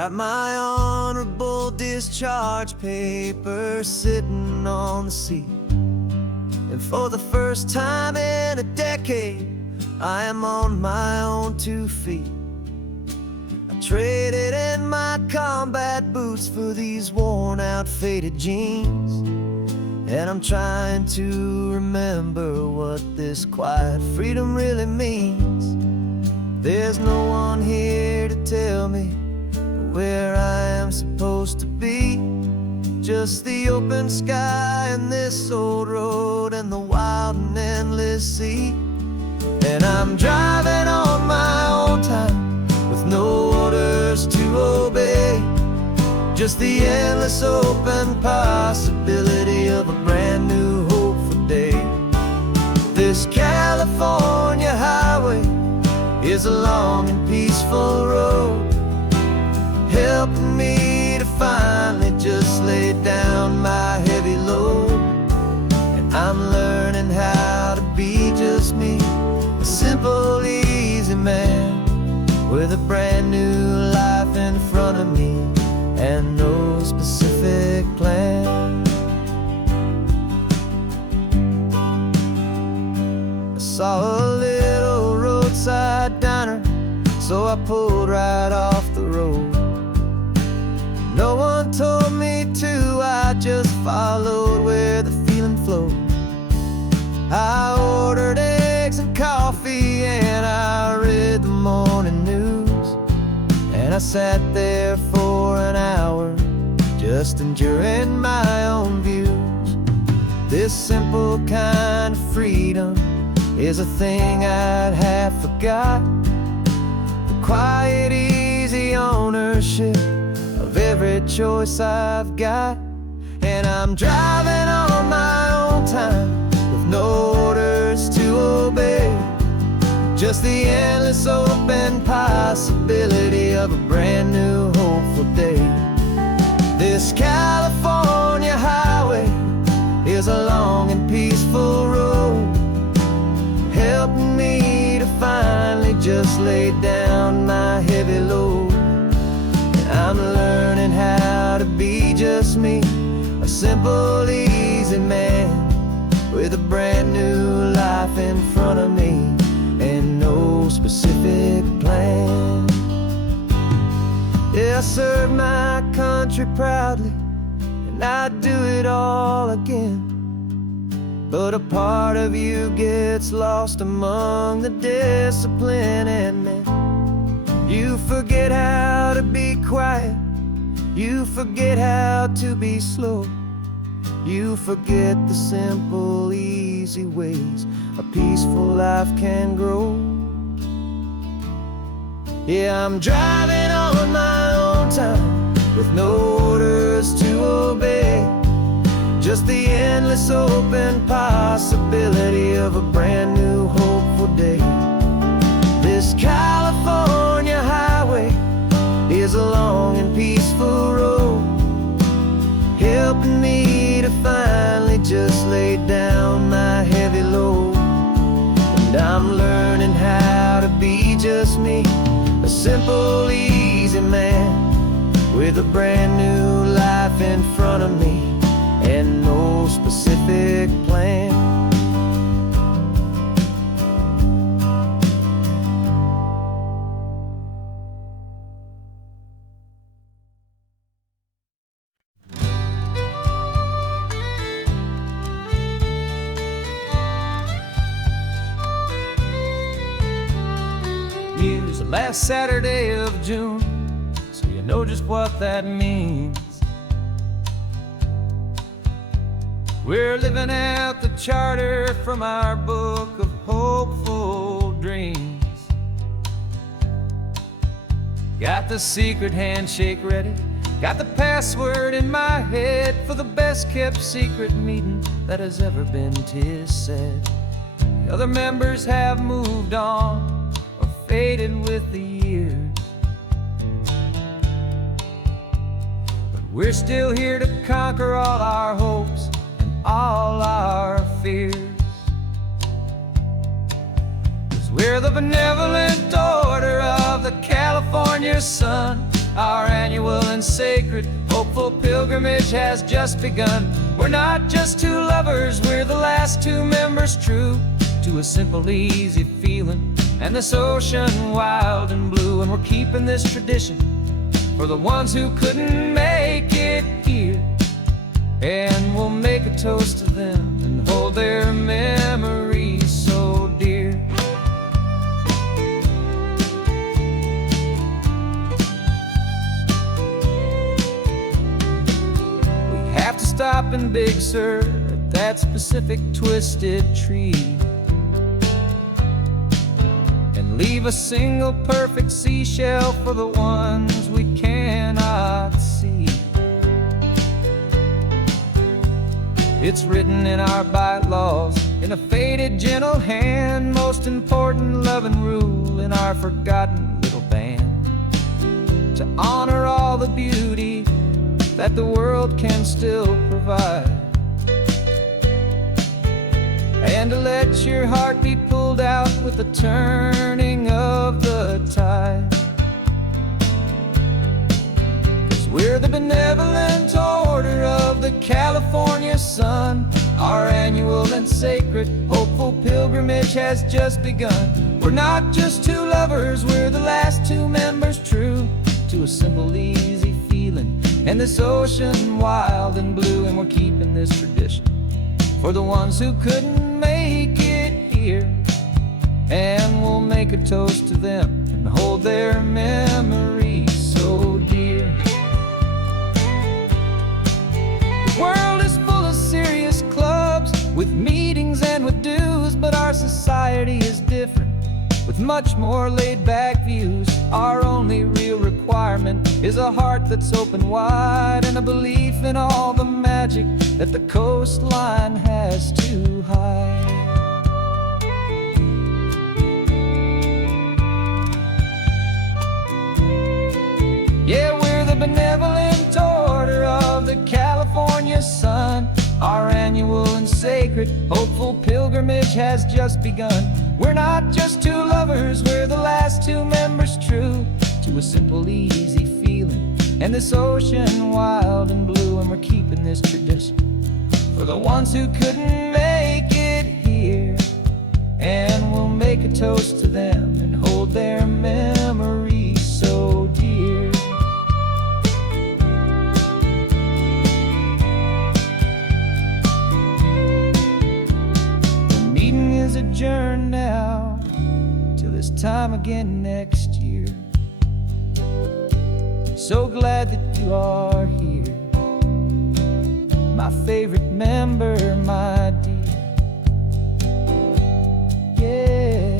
Got my honorable discharge paper sitting on the seat, and for the first time in a decade, I am on my own 2 feet. I traded in my combat boots for these worn out faded jeans, and I'm trying to remember what this quiet freedom really means. There's no one here to tell me where I am supposed to be, just the open sky and this old road and the wild and endless sea. And I'm driving on my own time with no orders to obey, just the endless open possibility of a brand new hopeful day. This California highway is a long and peaceful road, helping me to finally just lay down my heavy load. And I'm learning how to be just me, a simple, easy man with a brand new life in front of me and no specific plan. I saw a little roadside diner, so I pulled right off the road. No one told me to, I just followed where the feeling flowed. I ordered eggs and coffee and I read the morning news, and I sat there for an hour just enduring my own views. This simple kind of freedom is a thing I'd have forgot, the quiet, easy ownership of every choice I've got. And I'm driving on my own time with no orders to obey, just the endless open possibility of a brand new hopeful day. This California highway is a long and peaceful road, helping me to finally just lay down my heavy load. I'm learning how to be just me, a simple, easy man with a brand new life in front of me and no specific plan. Yeah, I served my country proudly and I'd do it all again, but a part of you gets lost among the discipline and men. You forget how to be quiet, you forget how to be slow, you forget the simple, easy ways a peaceful life can grow. Yeah, I'm driving on my own time with no orders to obey, just the endless open possibility of a brand new hopeful day. This California highway is a long and peaceful road, helping me to finally just lay down my heavy load. And I'm learning how to be just me, a simple, easy man with a brand new life in front of me and no specific plan. Here's the last Saturday of June, so you know just what that means. We're living out the charter from our book of hopeful dreams. Got the secret handshake ready, got the password in my head for the best kept secret meeting that has ever been, 'tis said. The other members have moved on or faded with the years, but we're still here to conquer all our hopes and all our fears. 'Cause we're the benevolent order of the California sun, Our annual and sacred, hopeful pilgrimage has just begun. We're not just two lovers, we're the last two members true to a simple, easy feeling, and this ocean wild and blue. And we're keeping this tradition for the ones who couldn't make it here, and we'll make a toast to them and hold their memories so dear. We have to stop in Big Sur at that specific twisted tree and leave a single perfect seashell for the ones we cannot see. It's written in our bylaws, in a faded gentle hand, most important loving rule in our forgotten little band, to honor all the beauty that the world can still provide, and to let your heart be pulled out with the turning of the tide. 'Cause we're the benevolent order of the California sun. Our annual and sacred, hopeful pilgrimage has just begun. We're not just two lovers, we're the last two members true to a simple, easy feeling, and this ocean wild and blue. And we're keeping this tradition for the ones who couldn't make it here, and we'll make a toast to them and hold their memories so dear. The world is full of serious clubs with meetings and with dues, but our society is different with much more laid-back views. Our only real requirement is a heart that's open wide, and a belief in all the magic that the coastline has to hide. Yeah, we're the benevolent order of the California sun. Our annual and sacred, hopeful pilgrimage has just begun. We're not just two lovers, we're the last two members true to a simple, easy feeling, and this ocean wild and blue. And we're keeping this tradition for the ones who couldn't make it here, and we'll make a toast to them and hold their memories so dear. The meeting is adjourned now till this time again next year. So glad that you are here, my favorite member, my dear. Yeah,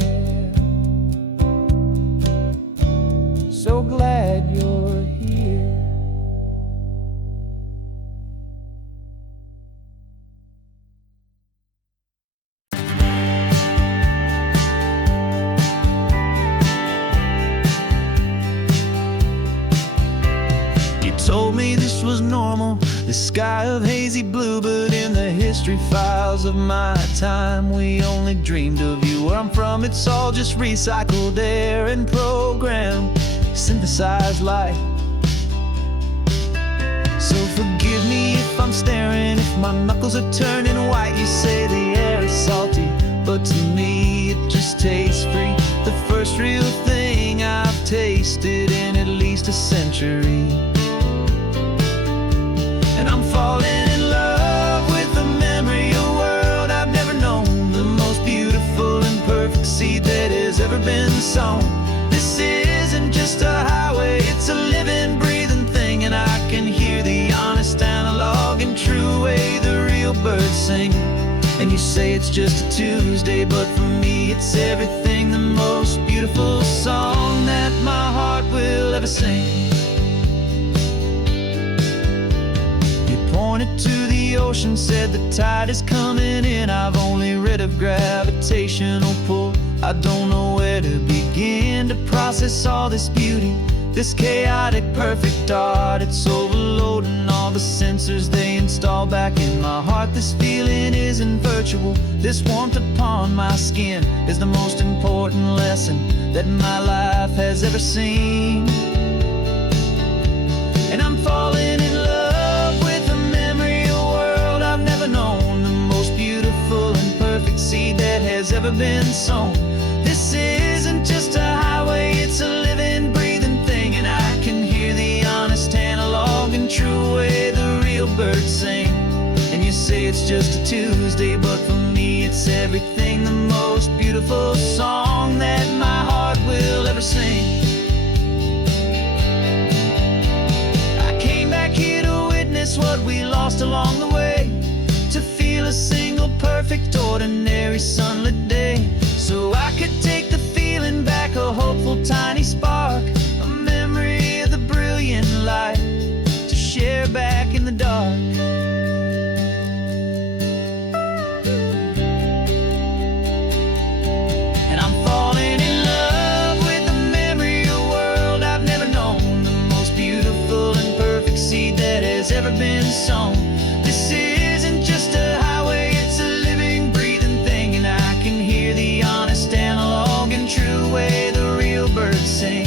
so glad you're here. You told me this was normal, the sky of hazy blue, but in the history files of my time, we only dreamed of you. Where I'm from, it's all just recycled air and programmed, synthesized light. So forgive me if I'm staring, if my knuckles are turning white. You say the air is salty, but to me it just tastes free. The first real thing I've tasted in at least a century. And I'm falling in love with the memory of a world I've never known, the most beautiful and perfect seed that has ever been sown. This isn't just a highway, it's a living, breathing thing, and I can hear the honest analog and true way the real birds sing. And you say it's just a Tuesday, but for me it's everything, the most beautiful song that my heart will ever sing. Pointed to the ocean, said the tide is coming in. I've only read of gravitational pull. I don't know where to begin to process all this beauty, this chaotic perfect art. It's overloading all the sensors they install back in my heart. This feeling isn't virtual, this warmth upon my skin is the most important lesson that my life has ever seen. And I'm falling in love with the memory of a world I've never known, the most beautiful and perfect seed that has ever been sown. This isn't just a highway, it's a living, breathing thing. And I can hear the honest analog and true way the real birds sing. And you say it's just a Tuesday, but for me it's everything, the most beautiful song that my heart will ever sing. I came back here to witness what we lost along the way, to feel a single perfect ordinary sunlit day, so I could take the feeling back, a hopeful tiny spark, a memory of the brilliant light to share back in the dark. And I'm falling in love with the memory of a world I've never known, the most beautiful and perfect seed that has ever been sown. This isn't just a highway, it's a living, breathing thing. And I can hear the honest analog and true way the real birds sing.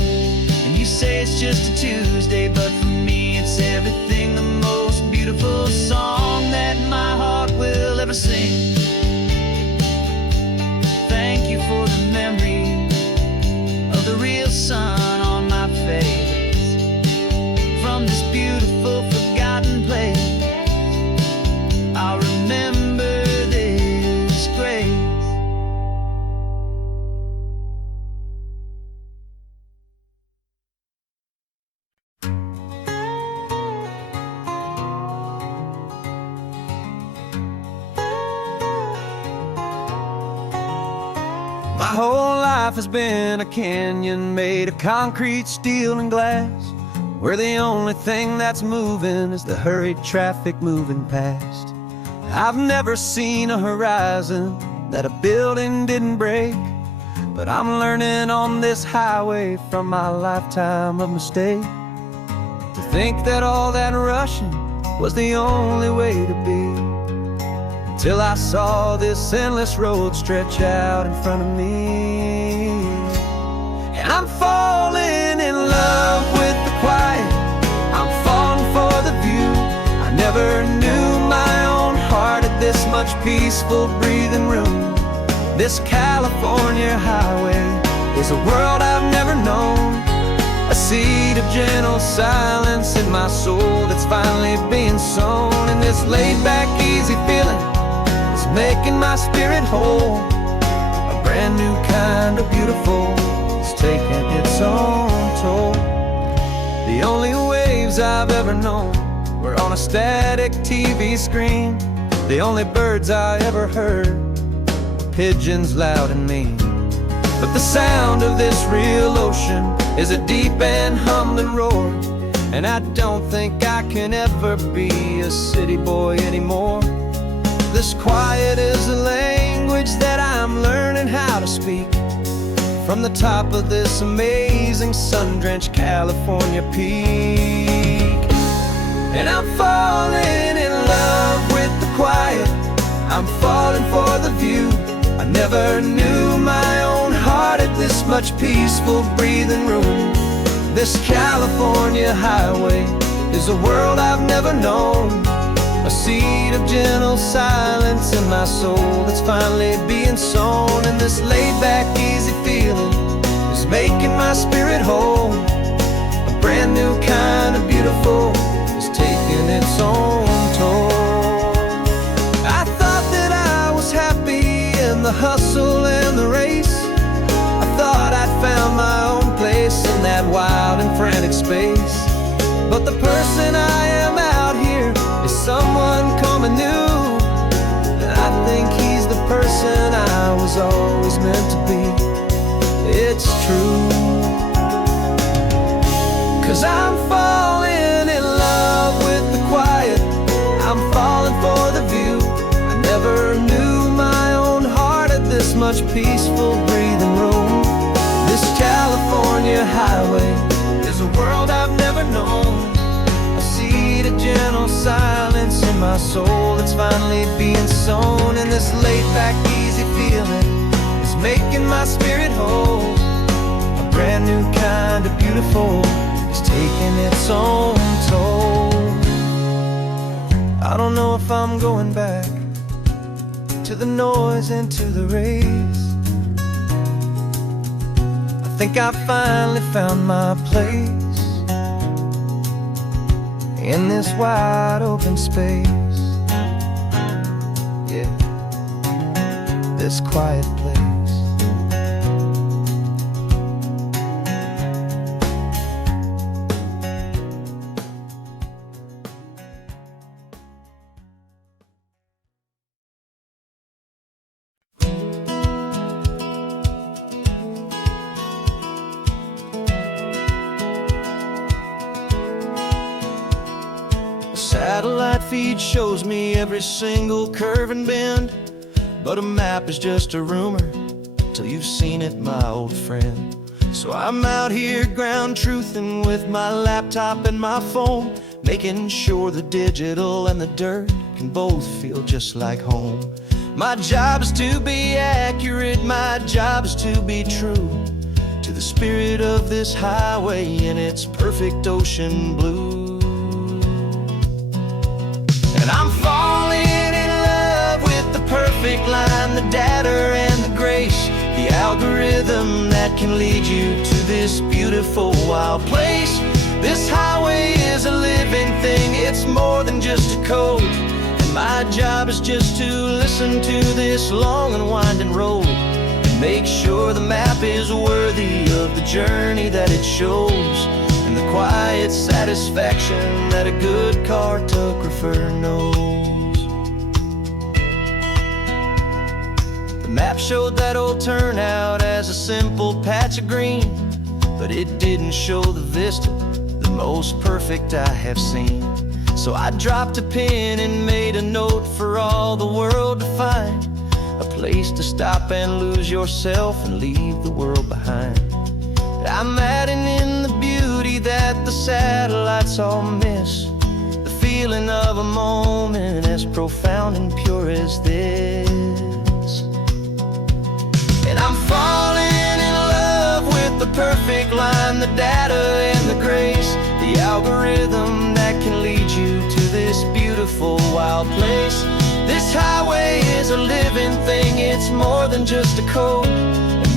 And you say it's just a Tuesday, but for me it's everything, the most beautiful song that my heart will ever sing. Thank you for the memory of the real sun on my face, from this beautiful forgotten place. I'll remember this grace. My whole life has been a canyon made of concrete, steel, and glass, where the only thing that's moving is the hurried traffic moving past. I've never seen a horizon that a building didn't break, but I'm learning on this highway from my lifetime of mistakes, to think that all that rushing was the only way to be, till I saw this endless road stretch out in front of me. And I'm falling in love with the quiet, I'm falling for the view. I never knew my own heart had this much peaceful breathing room. This California highway is a world I've never known, a seed of gentle silence in my soul that's finally being sown. And this laid-back, easy feeling is making my spirit whole, a brand new kind of beautiful is taking its own toll. The only waves I've ever known were on a static TV screen. The only birds I ever heard were pigeons loud and mean. But the sound of this real ocean is a deep and humbling roar, and I don't think I can ever be a city boy anymore. This quiet is a language that I'm learning how to speak, from the top of this amazing sun-drenched California peak. And I'm falling in love with the quiet, I'm falling for the view. I never knew my own heart had this much peaceful breathing room. This California highway is a world I've never known, a seed of gentle silence in my soul that's finally being sown. And this laid-back, easy feeling is making my spirit whole, a brand new kind of beautiful is taking its own toll. I thought that I was happy in the hustle and the race, I thought I'd found my own place in that wild and frantic space. But the person I am out here is someone coming new, and I think he's the person I was always meant to be. It's true, 'cause I'm falling in love with the quiet, I'm falling for the view. I never knew my own heart had this much peaceful breathing room. This California highway is a world I've never known, a seed of gentle silence in my soul that's finally being sown. And this laid-back, easy feeling is making my spirit whole, a brand new kind of beautiful is taking its own toll. I don't know if I'm going back to the noise and to the race. I think I finally found my place in this wide open space. Yeah, this quiet place. Satellite feed shows me every single curve and bend, but a map is just a rumor till you've seen it, my old friend. So I'm out here ground truthing with my laptop and my phone, making sure the digital and the dirt can both feel just like home. My job is to be accurate, my job is to be true to the spirit of this highway in its perfect ocean blue. And I'm falling in love with the perfect line, the data and the grace, the algorithm that can lead you to this beautiful wild place. This highway is a living thing, it's more than just a code. And my job is just to listen to this long and winding road and make sure the map is worthy of the journey that it shows, and the quiet satisfaction that a good cartographer knows. The map showed that old turnout as a simple patch of green, but it didn't show the vista, the most perfect I have seen. So I dropped a pin and made a note for all the world to find, a place to stop and lose yourself and leave the world behind. I'm adding in the beauty that the satellites all miss, the feeling of a moment as profound and pure as this. And I'm falling in love with the perfect line, the data and the grace, the algorithm that can lead you to this beautiful wild place. This highway is a living thing, it's more than just a code.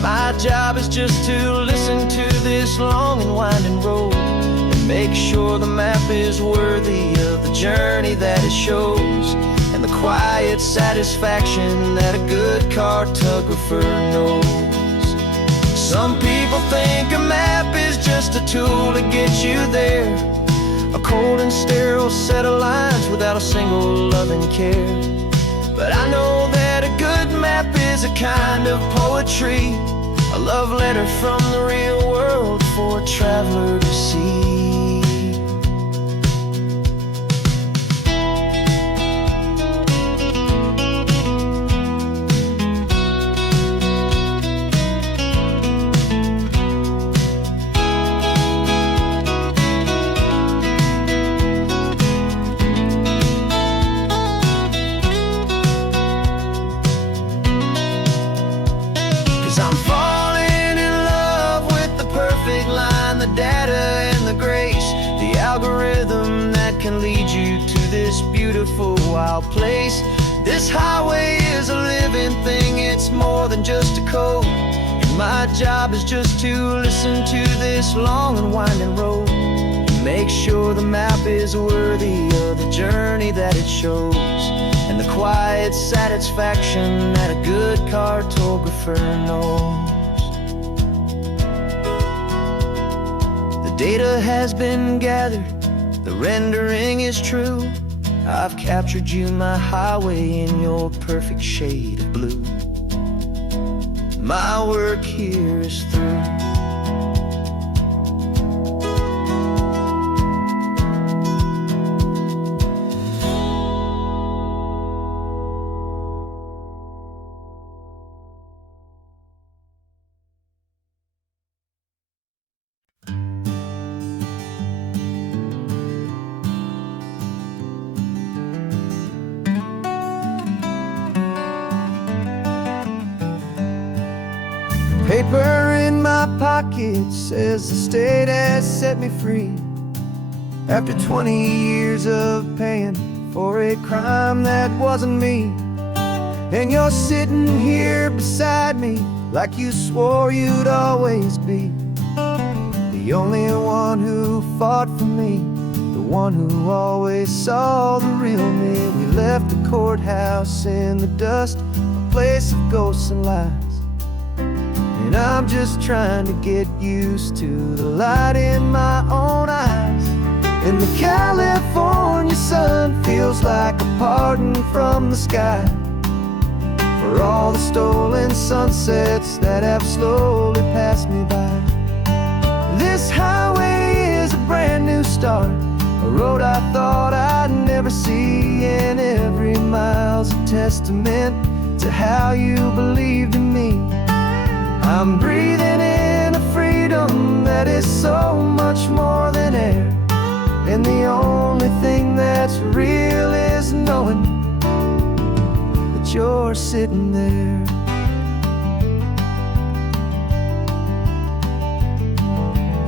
My job is just to listen to this long and winding road and make sure the map is worthy of the journey that it shows, and the quiet satisfaction that a good cartographer knows. Some people think a map is just a tool to get you there, a cold and sterile set of lines without a single loving care. But I know that a good map is a kind of poetry, a love letter from the real world for a traveler to see. 'Cause I'm falling in love with the perfect line, the data and the grace, the algorithm that can lead you to this beautiful wild place. This highway is a living thing, it's more than just a code. And my job is just to listen to this long and winding road, make sure the map is worthy of the journey that it shows, and the quiet satisfaction that a good cartographer knows. The data has been gathered, the rendering is true. I've captured you, my highway, in your perfect shade of blue. My work here is through. Paper in my pocket says the state has set me free. After 20 years of paying for a crime that wasn't me. And you're sitting here beside me like you swore you'd always be. The only one who fought for me, the one who always saw the real me. We left the courthouse in the dust, a place of ghosts and lies. And I'm just trying to get used to the light in my own eyes. And the California sun feels like a pardon from the sky for all the stolen sunsets that have slowly passed me by. This highway is a brand new start, a road I thought I'd never see. And every mile's a testament to how you believed in me. I'm breathing in a freedom that is so much more than air. And the only thing that's real is knowing that you're sitting there.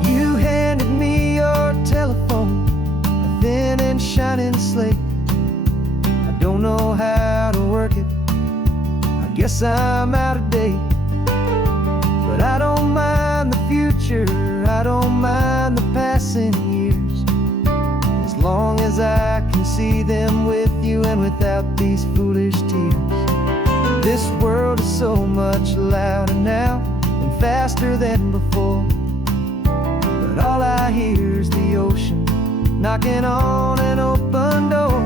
You handed me your telephone, a thin and shining slate. I don't know how to work it, I guess I'm out of date. But I don't mind the future, I don't mind the passing years, as long as I can see them with you and without these foolish tears. This world is so much louder now and faster than before, but all I hear is the ocean knocking on an open door.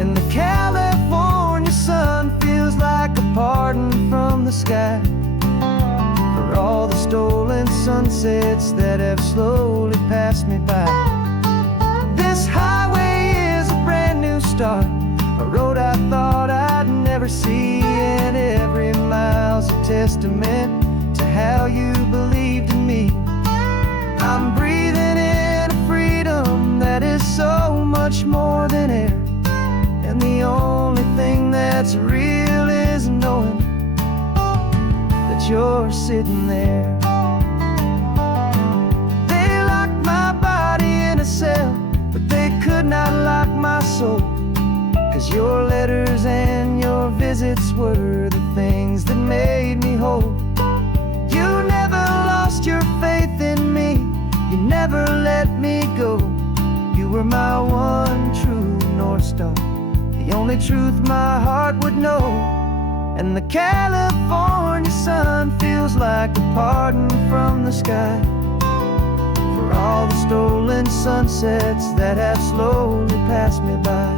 And the California sun feels like a pardon from the sky for all the stolen sunsets that have slowly passed me by. This highway is a brand new start, a road I thought I'd never see. And every mile's a testament to how you believed in me. I'm breathing in a freedom that is so much more than air. And the only thing that's real is knowing that you're sitting there. They locked my body in a cell, but they could not lock my soul. 'Cause your letters and your visits were the things that made me whole. You never lost your faith in me, you never let me go. You were my one true North Star, the only truth my heart would know. And the California sun feels like a pardon from the sky for all the stolen sunsets that have slowly passed me by.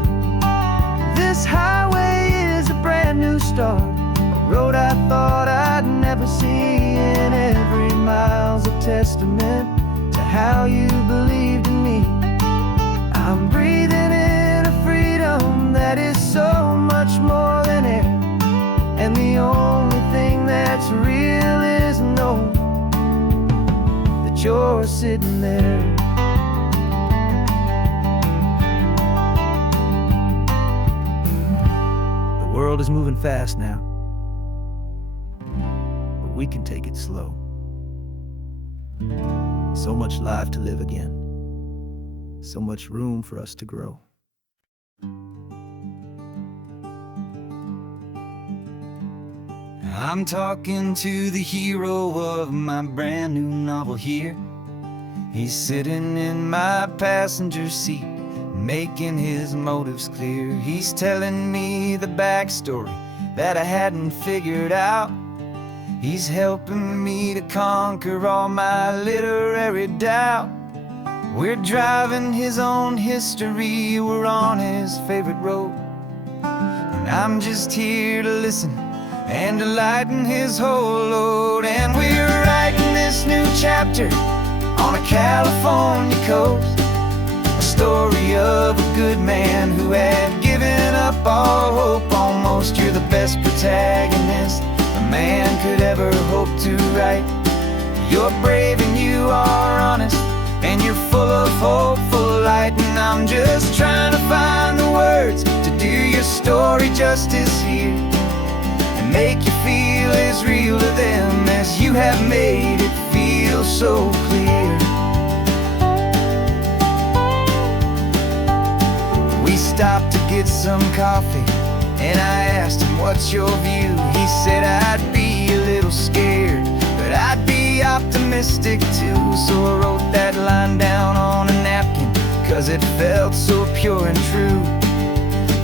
This highway is a brand new start, a road I thought I'd never see. And every mile's a testament to how you believed in me. I'm breathing in a freedom that is so much more than air. And the only thing that's real is knowing that you're sitting there. The world is moving fast now, but we can take it slow. So much life to live again, so much room for us to grow. I'm talking to the hero of my brand new novel here. He's sitting in my passenger seat, making his motives clear. He's telling me the backstory that I hadn't figured out. He's helping me to conquer all my literary doubt. We're driving his own history, we're on his favorite road. And I'm just here to listen and to lighten his whole load. And we're writing this new chapter on a California coast, a story of a good man who had given up all hope almost. You're the best protagonist a man could ever hope to write. You're brave and you are honest, and you're full of hopeful light. And I'm just trying to find the words to do your story justice here, make you feel as real to them as you have made it feel. so clear. We stopped to get some coffee, and I asked him, what's your view? He said, I'd be a little scared, but I'd be optimistic too. So I wrote that line down on a napkin, 'cause it felt so pure and true.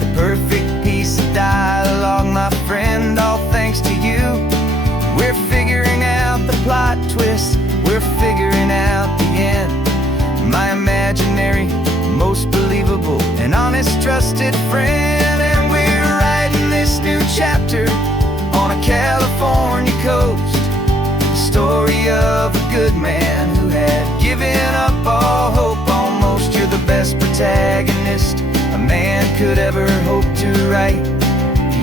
The perfect piece of dialogue, my friend, all thanks to you. We're figuring out the plot twist, we're figuring out the end. My imaginary, most believable and honest trusted friend. And we're writing this new chapter on a California coast, the story of a good man who had given up all hope almost. You're the best protagonist a man could ever hope to write.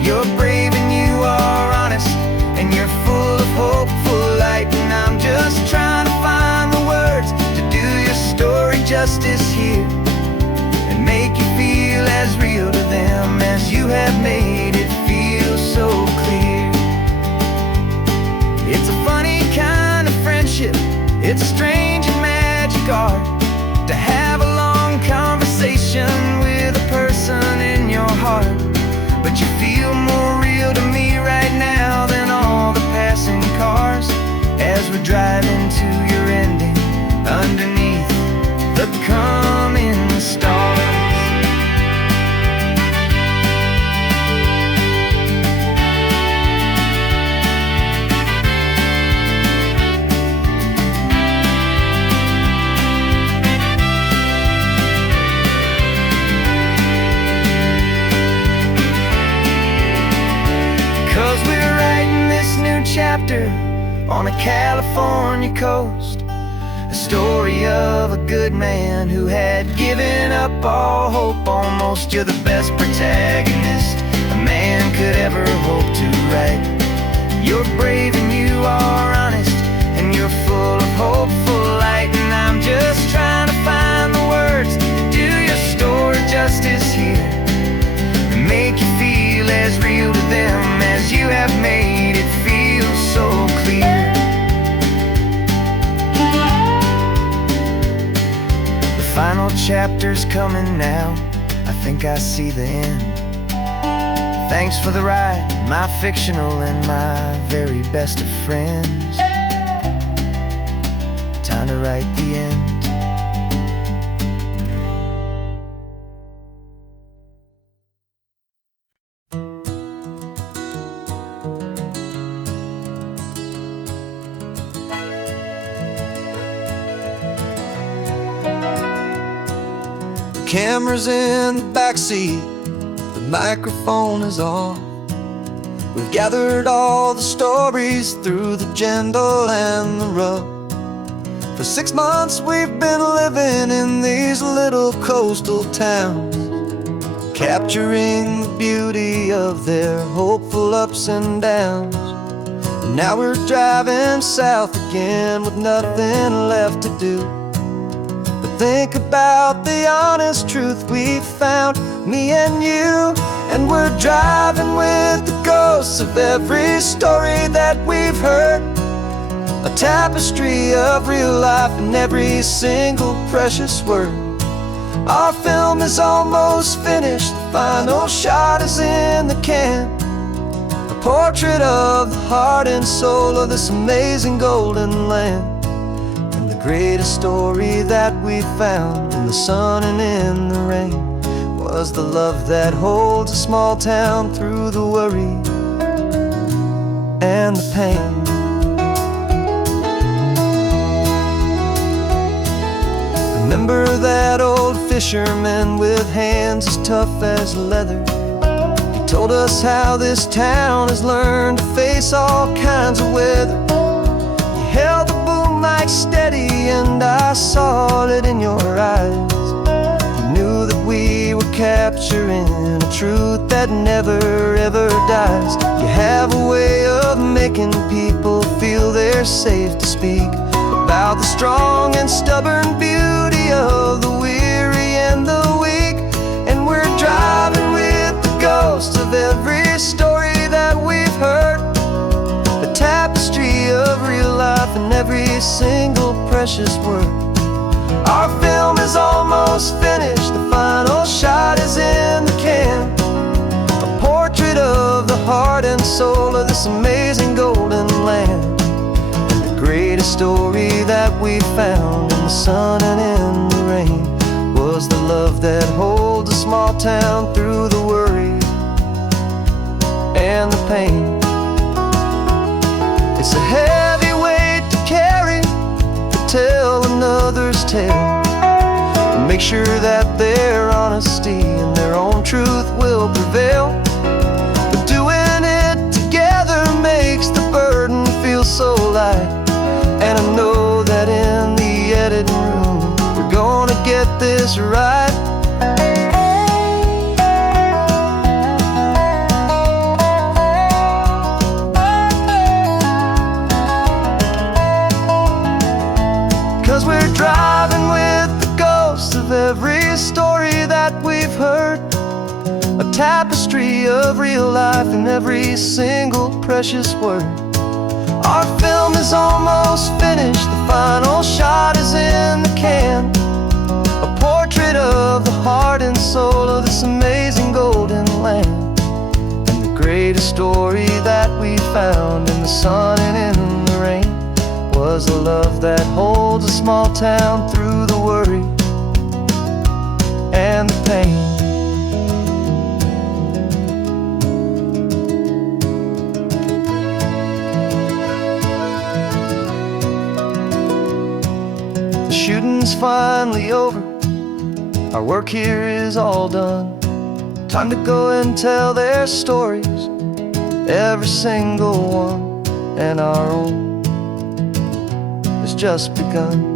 You're brave and you are honest, and you're full of hopeful light. And I'm just trying to find the words to do your story justice here, and make you feel as real to them as you have made it feel so clear. It's a funny kind of friendship, it's a strange and magic art to have a long conversation with a person in your heart. But you feel more real to me right now than all the passing cars, as we're driving to your ending underneath the coming stars. 'Cause we're writing this new chapter on a California coast, a story of a good man who had given up all hope almost. You're the best protagonist a man could ever hope to write. You're brave and you are honest, and you're full of hopeful light. And I'm just trying to find the words to do your story justice here, and make you feel as real to them as you have made it feel so clear. The final chapter's coming now, I think I see the end. Thanks for the ride, my fictional and my very best of friends. Time to write the end. Camera's in the backseat, the microphone is on. We've gathered all the stories through the gentle and the rough. For 6 months we've been living in these little coastal towns, capturing the beauty of their hopeful ups and downs. And now we're driving south again with nothing left to do. Think about the honest truth we found, me and you. And we're driving with the ghosts of every story that we've heard, a tapestry of real life in every single precious word. Our film is almost finished, the final shot is in the can, a portrait of the heart and soul of this amazing golden land. The greatest story that we found in the sun and in the rain was the love that holds a small town through the worry and the pain. Remember that old fisherman with hands as tough as leather? He told us how this town has learned to face all kinds of weather. You held the boom mic steady and I saw it in your eyes. You knew that we were capturing a truth that never ever dies. You have a way of making people feel they're safe to speak about the strong and stubborn beauty of the weary and the weak. And we're driving with the ghosts of every story that we've heard, a tapestry of real life life and every single precious word. Our film is almost finished, the final shot is in the can. A portrait of the heart and soul of this amazing golden land. And the greatest story that we found in the sun and in the rain was the love that holds a small town through the worry and the pain. It's a heavy weight to carry, to tell another's tale, and make sure that their honesty and their own truth will prevail. But doing it together makes the burden feel so light. And I know that in the editing room we're gonna get this right. 'Cause we're driving with the ghosts of every story that we've heard, a tapestry of real life in every single precious word. Our film is almost finished, the final shot is in the can. A portrait of the heart and soul of this amazing golden land. And the greatest story that we found in the sun and in the rain was a love that holds a small town through the worry and the pain. The shooting's finally over, our work here is all done. Time to go and tell their stories, every single one, and our own has just begun.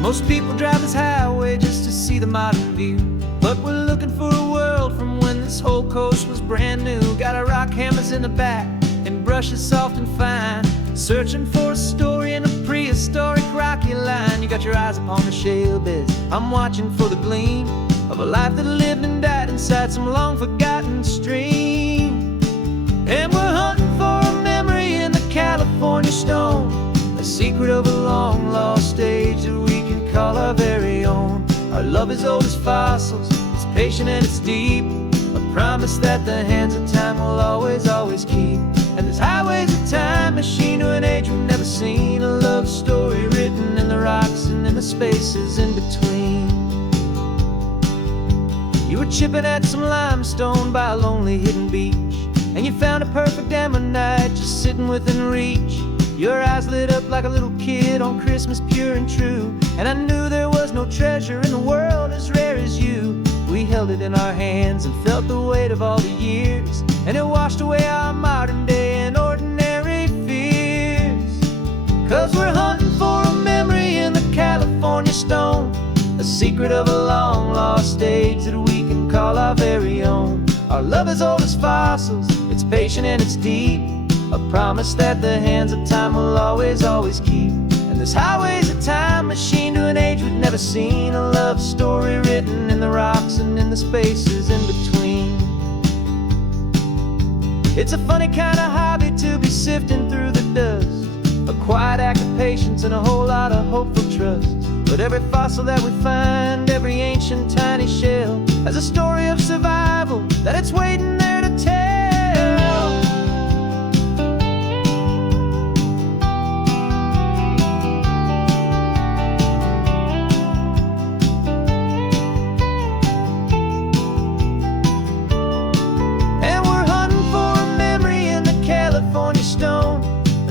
Most people drive this highway just to see the modern view, but we're looking for a world from when this whole coast was brand new. Got our rock hammers in the back and brushes soft and fine, searching for a story in a prehistoric rocky line. You got your eyes upon the shale beds, I'm watching for the gleam of a life that lived and died inside some long forgotten stream. And we're hunting for a memory in the California stone, a secret of a long lost age that we can call our very own. Our love is old as fossils, it's patient and it's deep, a promise that the hands of time will always, always keep. And this highway's a time machine to an age we've never seen, a love story written in the rocks and in the spaces in between. You were chipping at some limestone by a lonely hidden beach, and you found a perfect ammonite just sitting within reach. Your eyes lit up like a little kid on Christmas, pure and true, and I knew there was no treasure in the world as rare as you. We held it in our hands and felt the weight of all the years, and it washed away our modern day and ordinary fears. 'Cause we're hunting for a memory in the California stone, a secret of a long lost age that we can call our very own. Our love is old as fossils, it's patient and it's deep, a promise that the hands of time will always, always keep. And this highway's a time machine to an age we've never seen, a love story written in the rocks and in the spaces in between. It's a funny kind of hobby to be sifting through the dust, a quiet act of patience and a whole lot of hopeful trust. But every fossil that we find, every ancient tiny shell, has a story of survival that it's waiting there to tell.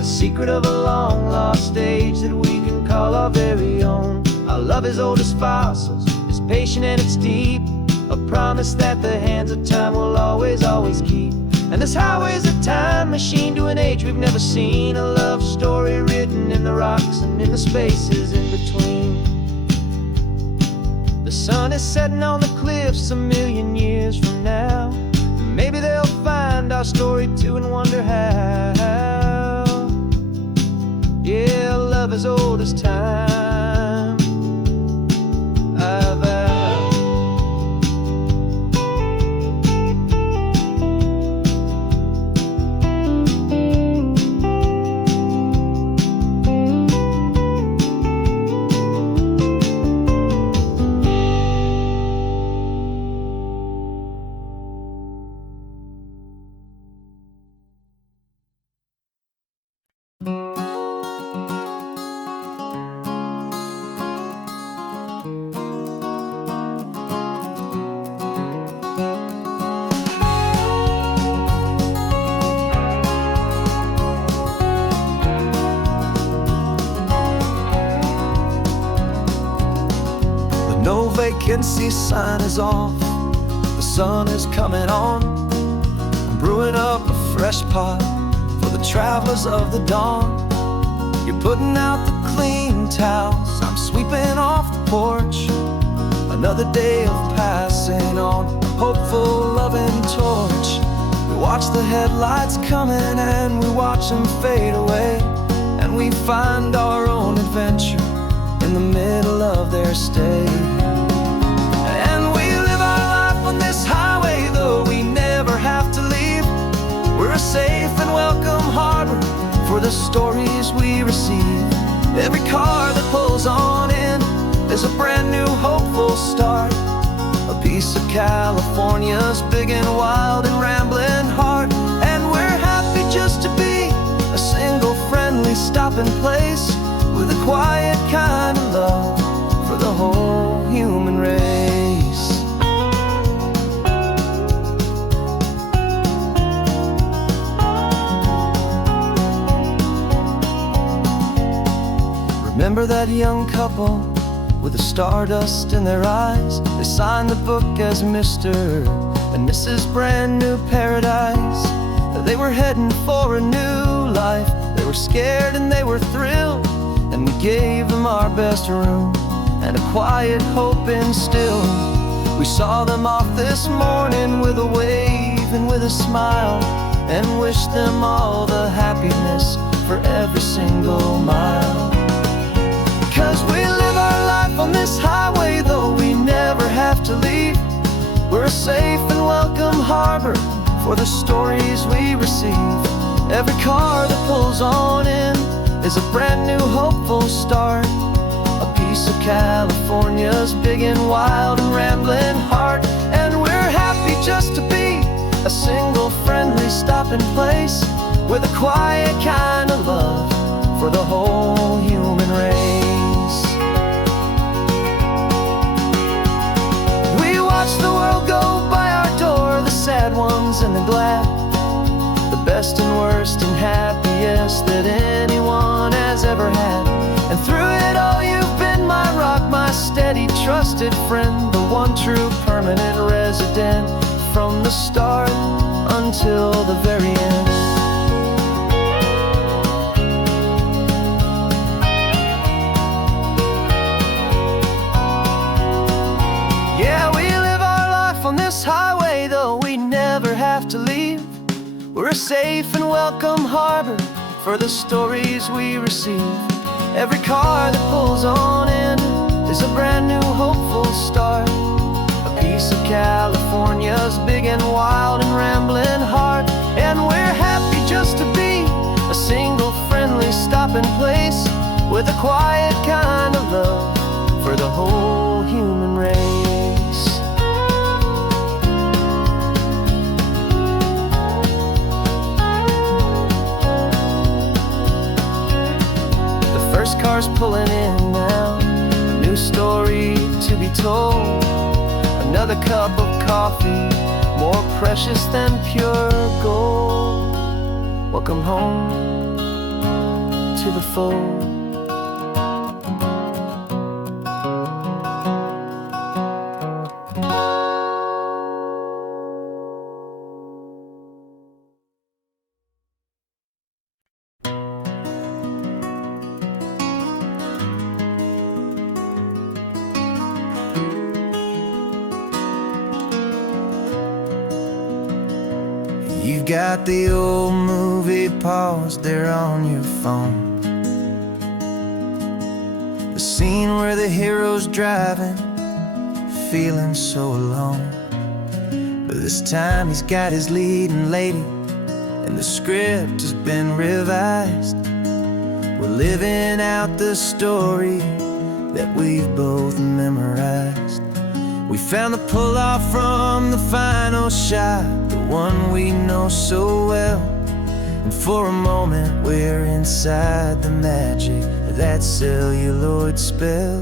Secret of a long lost age that we can call our very own. Our love is old as fossils, it's patient and it's deep, a promise that the hands of time will always, always keep. And this highway's a time machine to an age we've never seen, a love story written in the rocks and in the spaces in between. The sun is setting on the cliffs a million years from now. The Maybe they'll find our story too and wonder how. Yeah, love as old as time, I vow. No vacancy sign is off, the sun is coming on. I'm brewing up a fresh pot for the travelers of the dawn. You're putting out the clean towels, I'm sweeping off the porch. Another day of passing on, a hopeful loving torch. We watch the headlights coming and we watch them fade away, and we find our own adventure in the middle of their stay. And we live our life on this highway, though we never have to leave. We're a safe and welcome harbor for the stories we receive. Every car that pulls on in is a brand new hopeful start, a piece of California's big and wild and rambling heart. And we're happy just to be a single friendly stopping place, with a quiet kind of love for the whole human race. Remember that young couple with the stardust in their eyes? They signed the book as Mr. and Mrs. Brand New Paradise. They were heading for a new life. They were scared and they were thrilled, and we gave them our best room and a quiet hope instilled. We saw them off this morning with a wave and with a smile, and wished them all the happiness for every single mile. 'Cause we live our life on this highway, though we never have to leave. We're a safe and welcome harbor for the stories we receive. Every car that pulls on in is a brand new hopeful start, a piece of California's big and wild and rambling heart. And we're happy just to be a single friendly stopping place, with a quiet kind of love for the whole human race. We watch the world go by our door, the sad ones and the glad, the best and worst and happiest that anyone has ever had. And through it all you've been my rock, my steady trusted friend, the one true permanent resident, from the start until the very end. Yeah, we live our life on this highway, though we never have to leave. We're a safe and welcome harbor for the stories we receive. Every car that pulls on in is a brand new hopeful start, a piece of California's big and wild and rambling heart. And we're happy just to be a single friendly stopping place, with a quiet kind of love for the whole human race. First car's pulling in now, a new story to be told. Another cup of coffee, more precious than pure gold. Welcome home to the fold. You've got the old movie paused there on your phone, the scene where the hero's driving, feeling so alone. But this time he's got his leading lady, and the script has been revised. We're living out the story that we've both memorized. We found the pull-off from the final shot, the one we know so well. And for a moment we're inside the magic of that celluloid spell.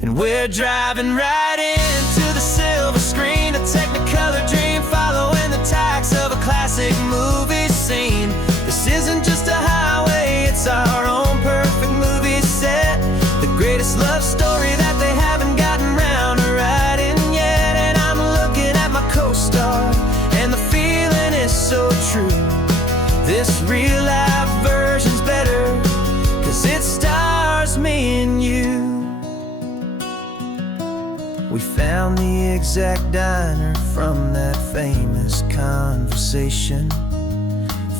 And we're driving right into the silver screen, a technicolor dream following the tacks of a classic movie scene. This isn't just a highway, it's our own perfect movie set, the greatest love story that they haven't gotten round to writing yet. And I'm looking at my co-star, and the feeling is so true. This real life version's better, 'cause it stars me and you. We found the exact diner from that famous conversation,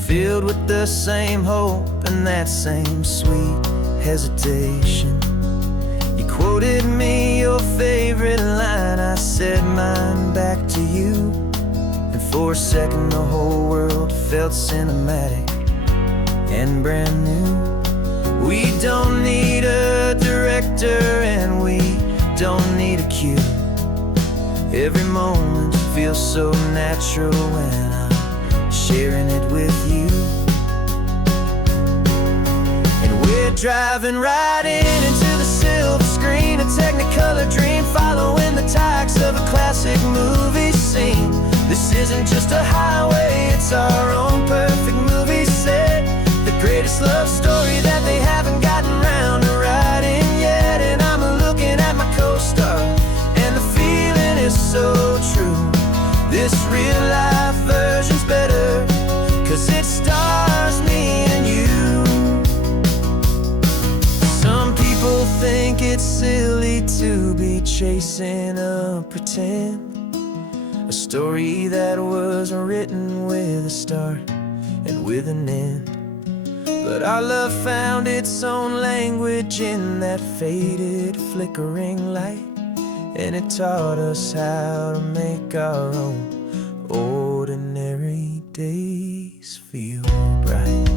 filled with the same hope and that same sweet hesitation. You quoted me your favorite line, I said mine back to you. And for a second the whole world felt cinematic and brand new. We don't need a director and we don't need a cue. Every moment feels so natural when I'm sharing it with you. And we're driving right into the silver screen, a technicolor dream following the tacks of a classic movie scene. This isn't just a highway, it's our own perfect movie set, the greatest love story that they haven't gotten round to writing yet. And I'm looking at my co-star, and the feeling is so true. This real life version's better, 'cause it stars me and you. Some people think it's silly to be chasing a pretend, a story that was written with a start and with an end. But our love found its own language in that faded, flickering light, and it taught us how to make our own ordinary days feel bright.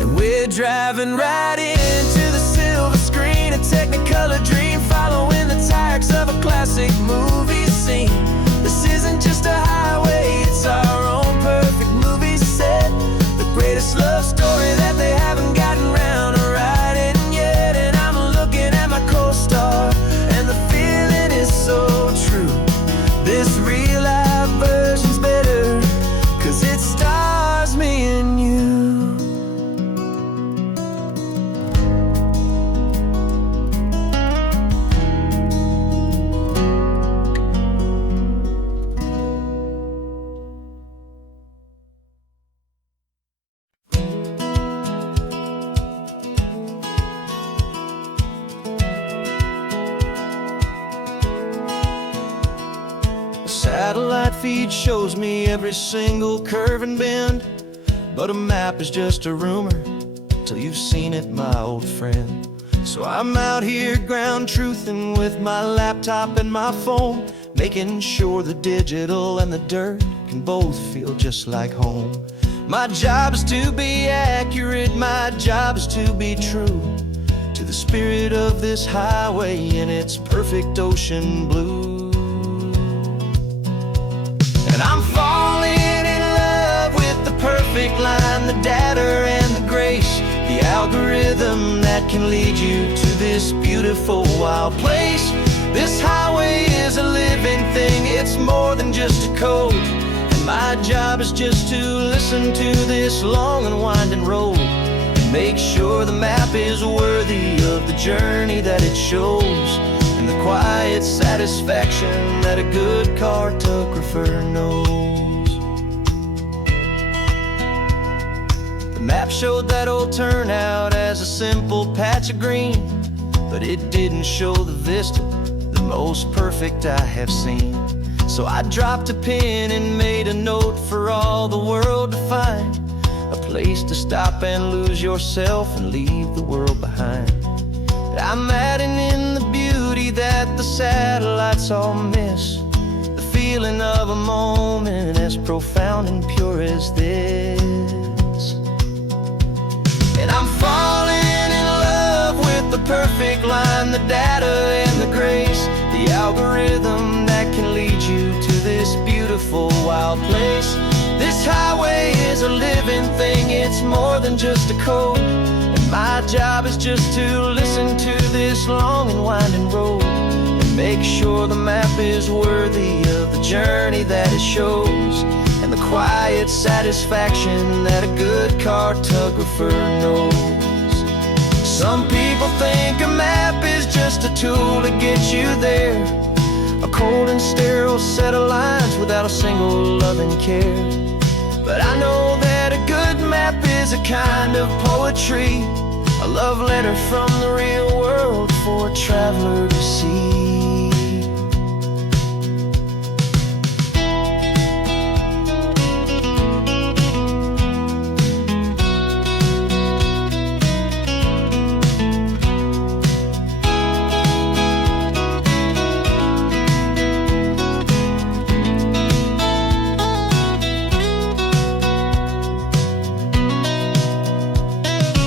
And we're driving right into the silver screen, a technicolor dream following the tacks of a classic movie scene. This isn't just a highway, it's our own perfect movie set, the greatest love story that they haven't gotten round to writing yet. And I'm looking at my co-star, and the feeling is so true. This real life version's better, 'cause it stars me and you. Satellite feed shows me every single curve and bend, but a map is just a rumor till you've seen it, my old friend. So I'm out here ground truthing with my laptop and my phone, making sure the digital and the dirt can both feel just like home. My job is to be accurate, my job is to be true to the spirit of this highway in its perfect ocean blue. And I'm falling in love with the perfect line, the data and the grace, the algorithm that can lead you to this beautiful wild place. This highway is a living thing, it's more than just a code. And my job is just to listen to this long and winding road, and make sure the map is worthy of the journey that it shows, and the quiet satisfaction that a good cartographer knows. The map showed that old turnout as a simple patch of green, but it didn't show the vista, the most perfect I have seen. So I dropped a pin and made a note for all the world to find, a place to stop and lose yourself and leave the world behind. I'm adding in the beauty that the satellites all miss, the feeling of a moment as profound and pure as this. And I'm falling in love with the perfect line, the data and the grace, the algorithm that can lead you to this beautiful wild place. This highway is a living thing, it's more than just a code, and my job is just to listen to this long and winding road and make sure the map is worthy of the journey that it shows, and the quiet satisfaction that a good cartographer knows. Some people think a map is just a tool to get you there, a cold and sterile set of lines without a single loving care. But I know that a good map is a kind of poetry, a love letter from the real world for a traveler to see.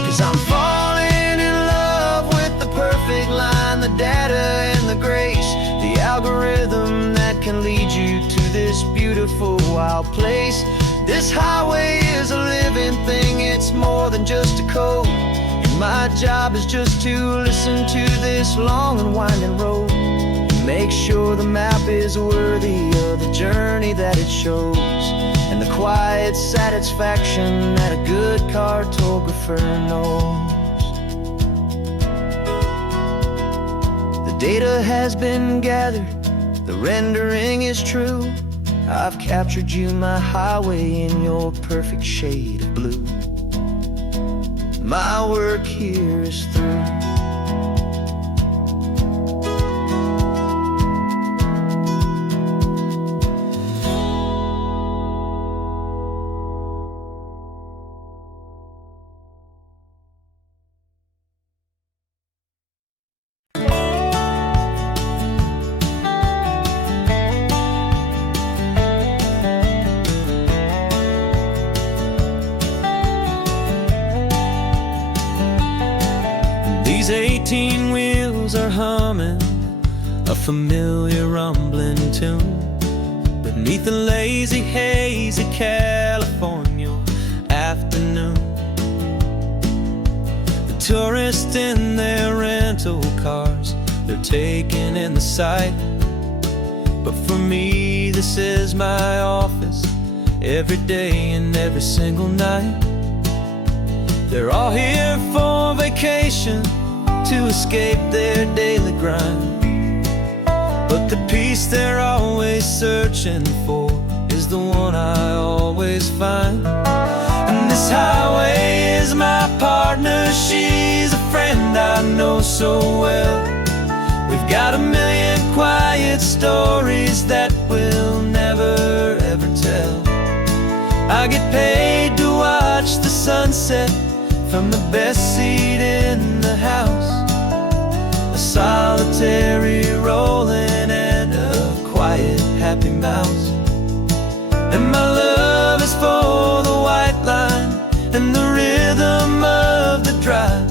'Cause I'm falling in love with the perfect line, the data and the grace, the algorithm that can lead you to this beautiful wild place. This highway is a living thing, it's more than just a code, and my job is just to listen to this long and winding road and make sure the map is worthy of the journey that it shows, and the quiet satisfaction that a good cartographer knows. The data has been gathered, the rendering is true. I've captured you, my highway, in your perfect shade of blue. My work here is through. These 18 wheels are humming a familiar rumbling tune beneath the lazy haze of California afternoon. The tourists in their rental cars, they're taking in the sight, but for me this is my office every day and every single night. They're all here for vacation, to escape their daily grind, but the peace they're always searching for is the one I always find. And this highway is my partner, she's a friend I know so well. We've got a million quiet stories that we'll never ever tell. I get paid to watch the sunset from the best seat in the house, a solitary rolling and a quiet happy mouse. And my love is for the white line and the rhythm of the drive,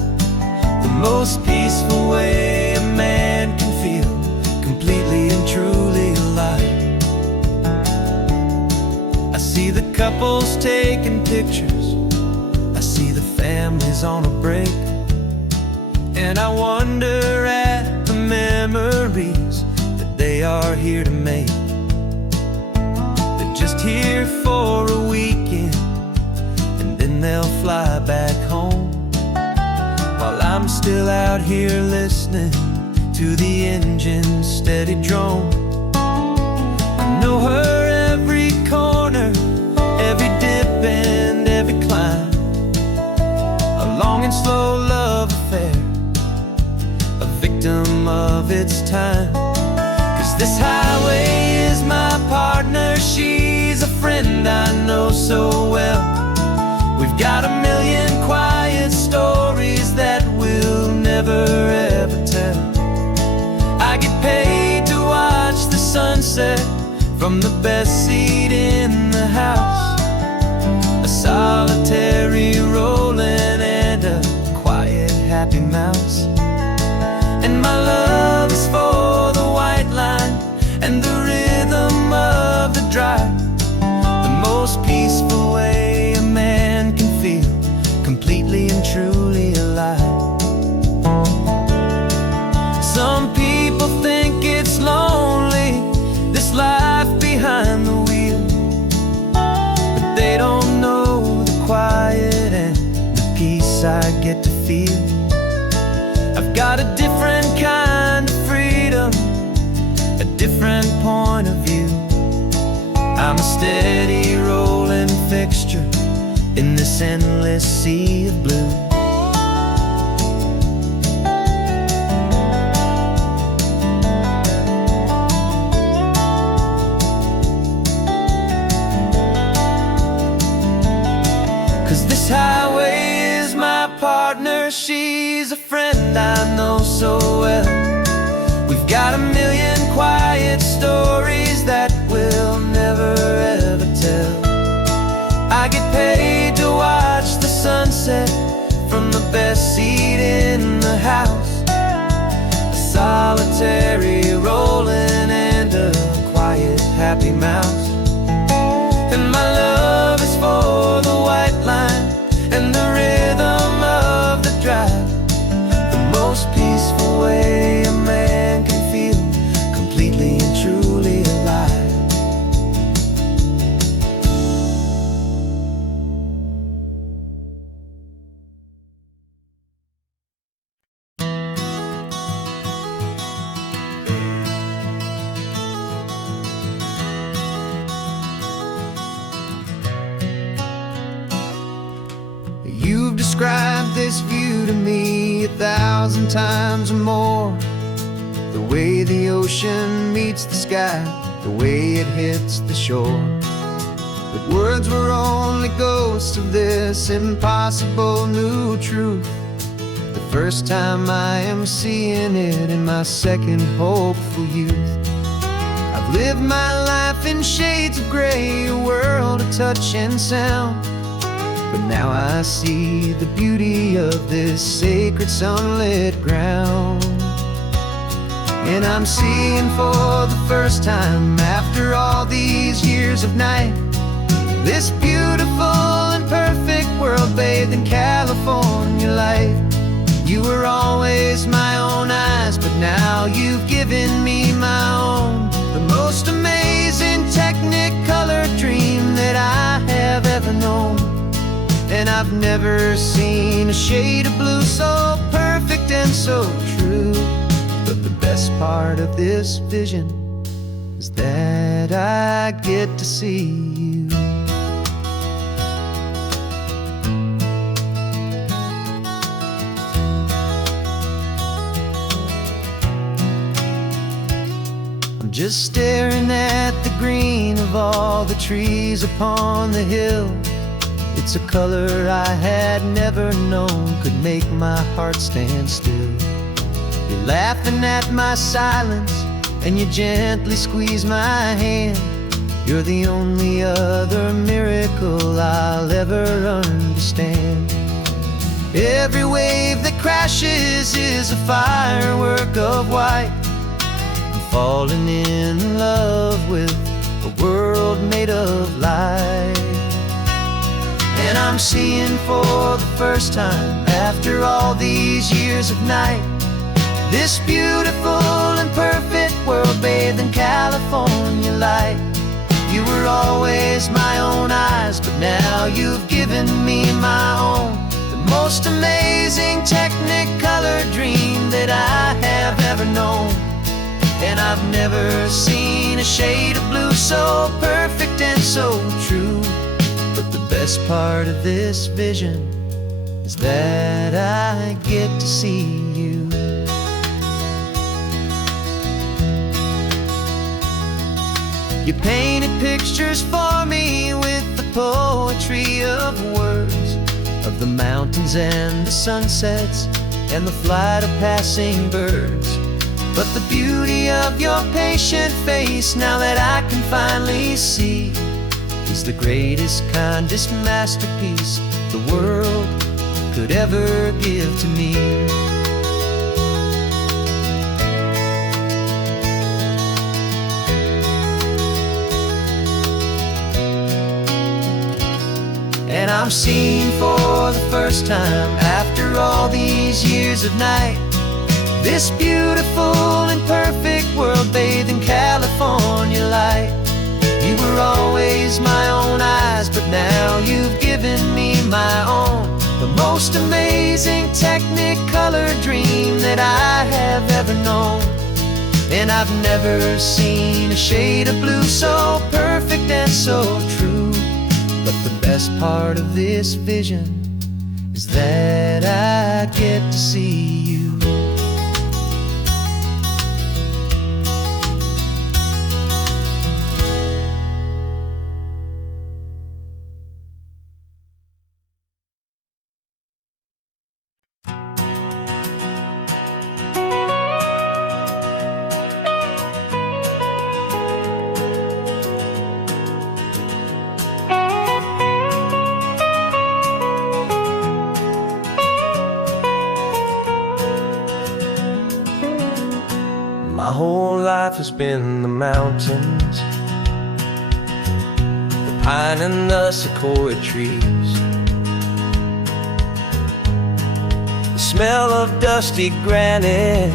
the most peaceful way a man can feel completely and truly alive. I see the couples taking pictures, I see the families on a break, and I wonder at the memories that they are here to make. They're just here for a weekend, and then they'll fly back home, while I'm still out here listening to the engine's steady drone. I know her every corner, every dip and every climb, and slow love affair, a victim of its time. 'Cause this highway is my partner, she's a friend I know so well. We've got a million quiet stories that we'll never ever tell. I get paid to watch the sunset from the best seat in the house, a solitary rolling and a quiet happy mouse. And my love is for the white line and the rhythm of the drive, the most peaceful way a man can feel completely and truly alive. Some people think it's lonely, this life behind the wheel, but they don't know the quiet and the peace I get to feel. I've got a different kind of freedom, a different point of view. I'm a steady rolling fixture in this endless sea of blue. 'Cause this highway is my partner, she's a friend I know so well. We've got a million quiet stories that we'll never ever tell. I get paid to watch the sunset from the best seat in the house, a solitary rolling and a quiet happy mouse. And my love is for the white line and the rhythm of the drive, the most peaceful way a man can feel completely and truly alive. You've described this view to me 1,000 times or more, the way the ocean meets the sky, the way it hits the shore. But words were only ghosts of this impossible new truth. The first time I am seeing it in my second hopeful youth. I've lived my life in shades of gray, a world of touch and sound, but now I see the beauty of this sacred sunlit ground. And I'm seeing for the first time, after all these years of night, this beautiful and perfect world bathed in California light. You were always my own eyes, but now you've given me my own, the most amazing technicolor dream that I have ever known. And I've never seen a shade of blue so perfect and so true. But the best part of this vision is that I get to see you. I'm just staring at the green of all the trees upon the hill. It's a color I had never known could make my heart stand still. You're laughing at my silence and you gently squeeze my hand. You're the only other miracle I'll ever understand. Every wave that crashes is a firework of white. I'm falling in love with a world made of light. And I'm seeing for the first time, after all these years of night, this beautiful and perfect world bathed in California light. You were always my own eyes, but now you've given me my own, the most amazing technicolor dream that I have ever known. And I've never seen a shade of blue so perfect and so true. But the best part of this vision is that I get to see you. You painted pictures for me with the poetry of words, of the mountains and the sunsets and the flight of passing birds. But the beauty of your patient face, now that I can finally see, is the greatest, kindest masterpiece the world could ever give to me. And I'm seeing for the first time, after all these years of night, this beautiful and perfect world bathed in California light. You were always my own eyes, but now you've given me my own, the most amazing technicolor dream that I have ever known. And I've never seen a shade of blue so perfect and so true. But the best part of this vision is that I get to see you. My whole life has been the mountains, the pine and the sequoia trees, the smell of dusty granite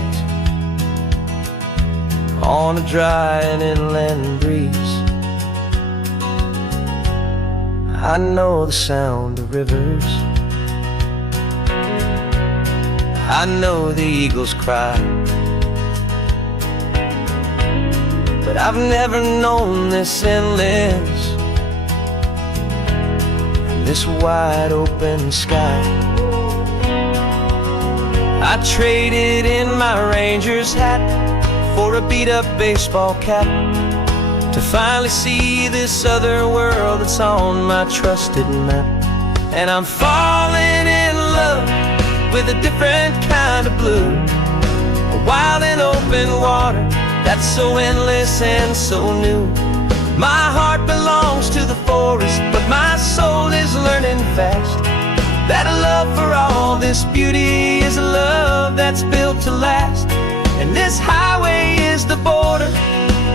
on a dry and inland breeze. I know the sound of rivers, I know the eagles cry, but I've never known this endless, this wide open sky. I traded in my Ranger's hat for a beat-up baseball cap to finally see this other world that's on my trusted map. And I'm falling in love with a different kind of blue, a wild and open water that's so endless and so new. My heart belongs to the forest, but my soul is learning fast that a love for all this beauty is a love that's built to last. And this highway is the border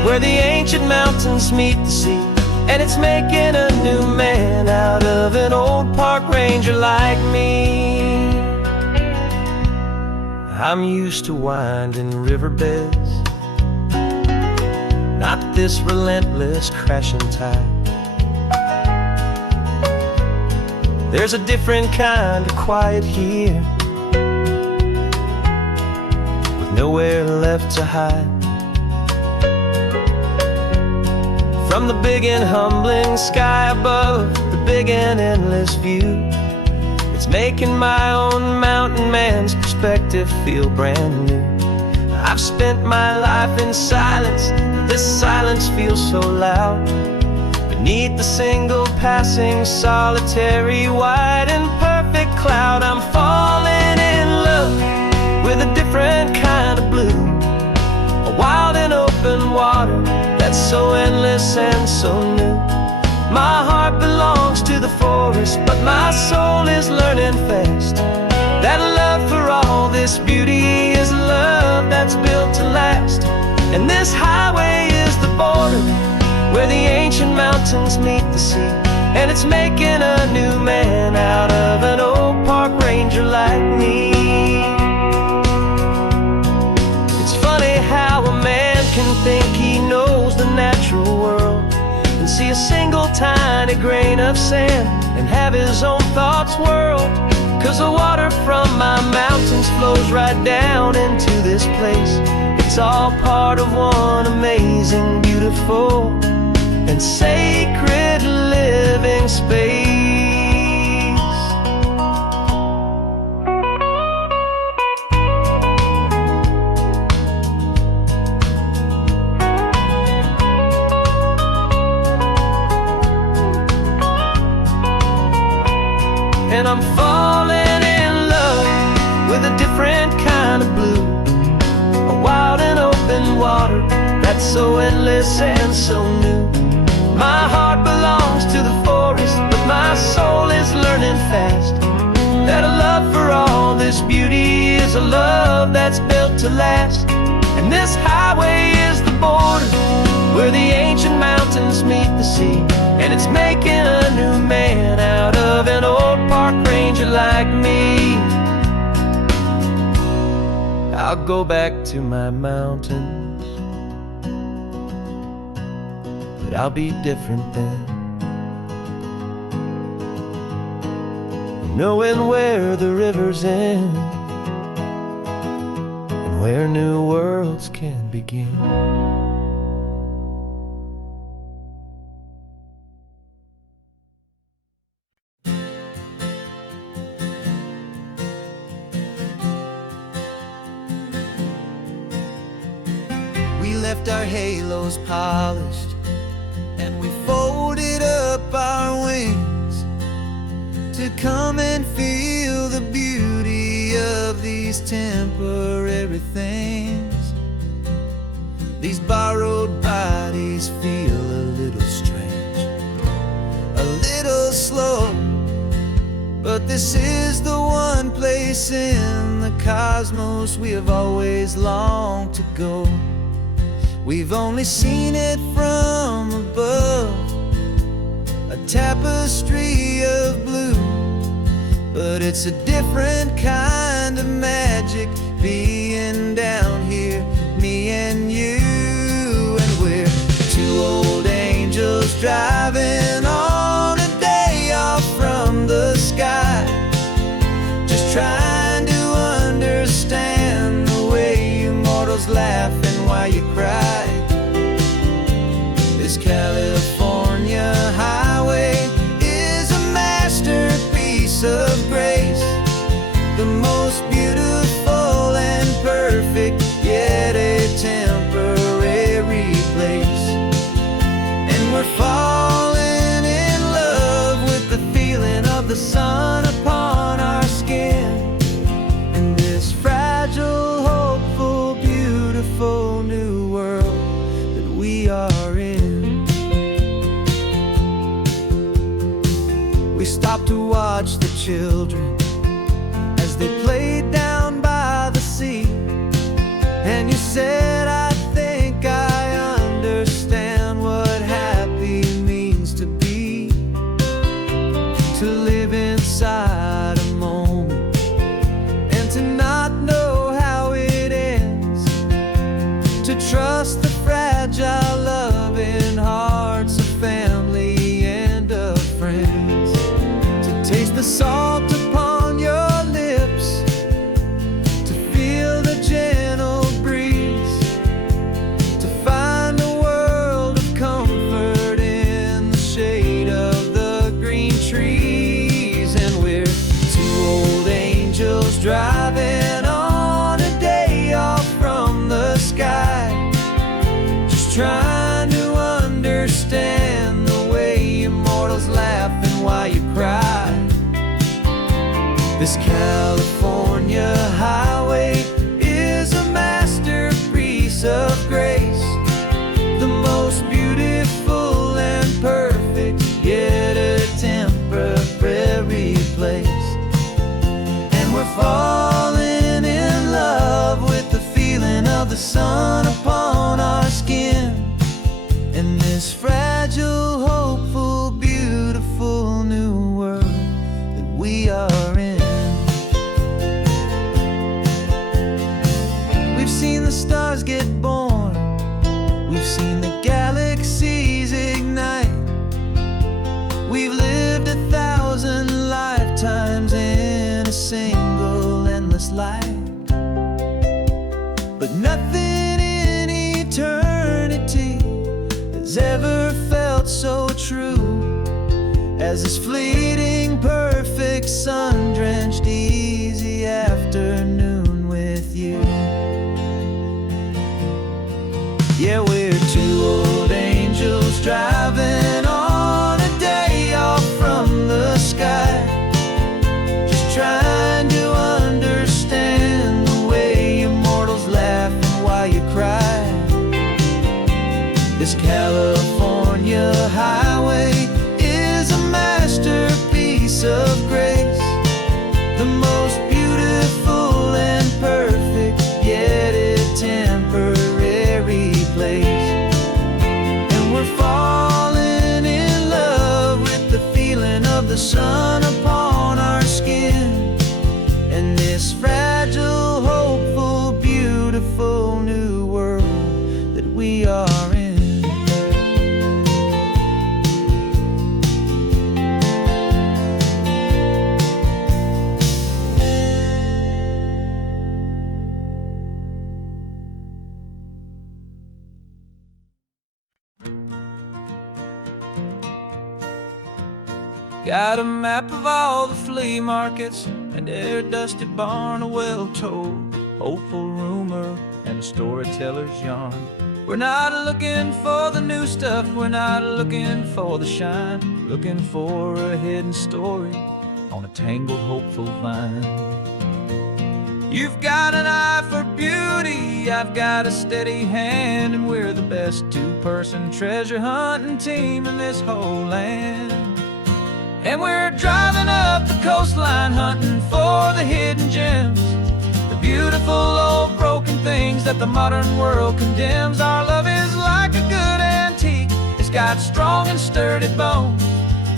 where the ancient mountains meet the sea, and it's making a new man out of an old park ranger like me. I'm used to winding riverbeds, not this relentless crashing tide. There's a different kind of quiet here, with nowhere left to hide. From the big and humbling sky above, the big and endless view, it's making my own mountain man's perspective feel brand new. I've spent my life in silence, this silence feels so loud. Beneath the single passing solitary white and perfect cloud, I'm falling in love with a different kind of blue, a wild and open water that's so endless and so new. My heart belongs to the forest, but my soul is learning fast that love for all this beauty is a love that's built to last. And this highway is the border where the ancient mountains meet the sea, and it's making a new man out of an old park ranger like me. It's funny how a man can think he knows the natural world and see a single tiny grain of sand and have his own thoughts whirled. 'Cause the water from my mountains flows right down into this place. It's all part of one amazing, beautiful, and sacred living space. that's so endless and so new. My heart belongs to the forest, but my soul is learning fast that a love for all this beauty is a love that's built to last. And this highway is the border where the ancient mountains meet the sea, and it's making a new man out of an old park ranger like me. I'll go back to my mountains, but I'll be different then, knowing where the rivers end and where new worlds can begin. We left our halos polished, and we folded up our wings to come and feel the beauty of these temporary things. These borrowed bodies feel a little strange, a little slow, but this is the one place in the cosmos we have always longed to go. We've only seen it from above, a tapestry of blue, but it's a different kind of magic being down here, me and you. And we're two old angels driving on a day off from the sky, just trying to understand the way you mortals laugh and why you cry. This California highway is a masterpiece of grace, the most beautiful and perfect, yet a temporary place. And we're falling in love with the feeling of the sun upon our skin, in this fragile, hopeful, beautiful new world that we are in. We stopped to watch the children as they played down by the sea, and you said, I think I understand what happy means to be, to live inside a moment and to not know how it ends, to trust the fragile loving hearts of family and of friends, to taste the salt upon your lips, to feel the gentle breeze, to find a world of comfort in the shade of the green trees. And we're two old angels driving on a day off from the sky, just trying to understand the way immortals laugh and why you cry. This California highway is a masterpiece of grace, the most beautiful and perfect, yet a temporary place. And we're falling in love with the feeling of the sun upon our skin, in this fragile, hopeful, beautiful new world that we are in. We've seen the stars get born, we've seen the galaxies ignite, we've lived 1,000 lifetimes in a single endless life, but nothing in eternity has ever felt so true as this fleeting, perfect, sun-drenched, easy afternoon with you. Yeah, we're two old angels driving on a day off from the sky, just trying to understand the way immortals laugh and why you cry. This California highway is a masterpiece of grace, the most beautiful and perfect, yet a temporary place. And we're falling in love with the feeling of the sun upon our skin, and this fragile, hopeful, beautiful new world that we are in. Got a map of all the flea markets and every dusty barn, a well-told, hopeful rumor, and a storyteller's yarn. We're not looking for the new stuff, we're not looking for the shine, looking for a hidden story on a tangled, hopeful vine. You've got an eye for beauty, I've got a steady hand, and we're the best two-person treasure hunting team in this whole land. And we're driving up the coastline hunting for the hidden gems, the beautiful old broken things that the modern world condemns. Our love is like a good antique, it's got strong and sturdy bones,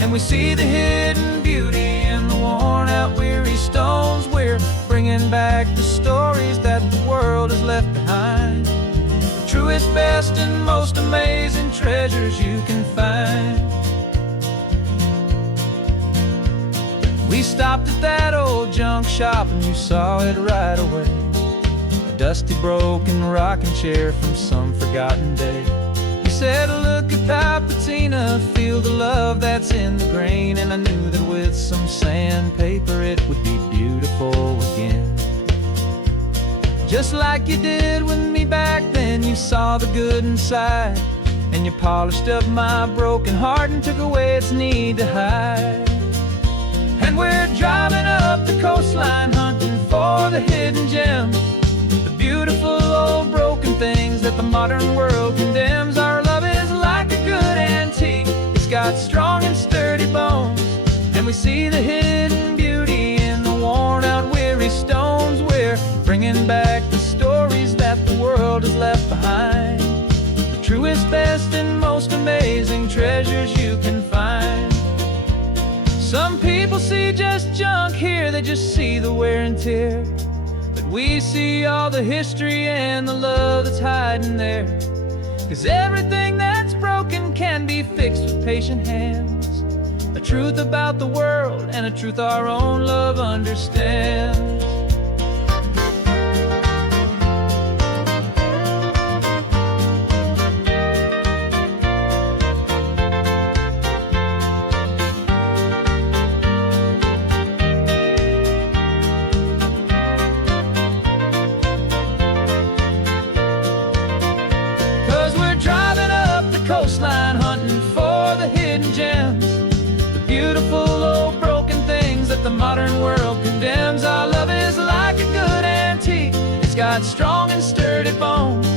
and we see the hidden beauty in the worn out weary stones. We're bringing back the stories that the world has left behind, the truest, best, and most amazing treasures you can find. We stopped at that old junk shop and you saw it right away, a dusty, broken rocking chair from some forgotten day. You said, look at that patina, feel the love that's in the grain, and I knew that with some sandpaper it would be beautiful again. Just like you did with me back then, you saw the good inside, and you polished up my broken heart and took away its need to hide. And we're driving up the coastline hunting for the hidden gems, the beautiful old broken things that the modern world condemns. Our love is like a good antique, it's got strong and sturdy bones, and we see the hidden beauty in the worn out weary stones. We're bringing back the stories that the world has left behind, the truest, best, and most amazing treasures you can find. Some people see just junk here, they just see the wear and tear, but we see all the history and the love that's hiding there. 'Cause everything that's broken can be fixed with patient hands, a truth about the world and a truth our own love understands. 'Cause we're driving up the coastline hunting for the hidden gems, the beautiful old broken things that the modern world condemns. Our love is like a good antique, it's got strong and sturdy bones,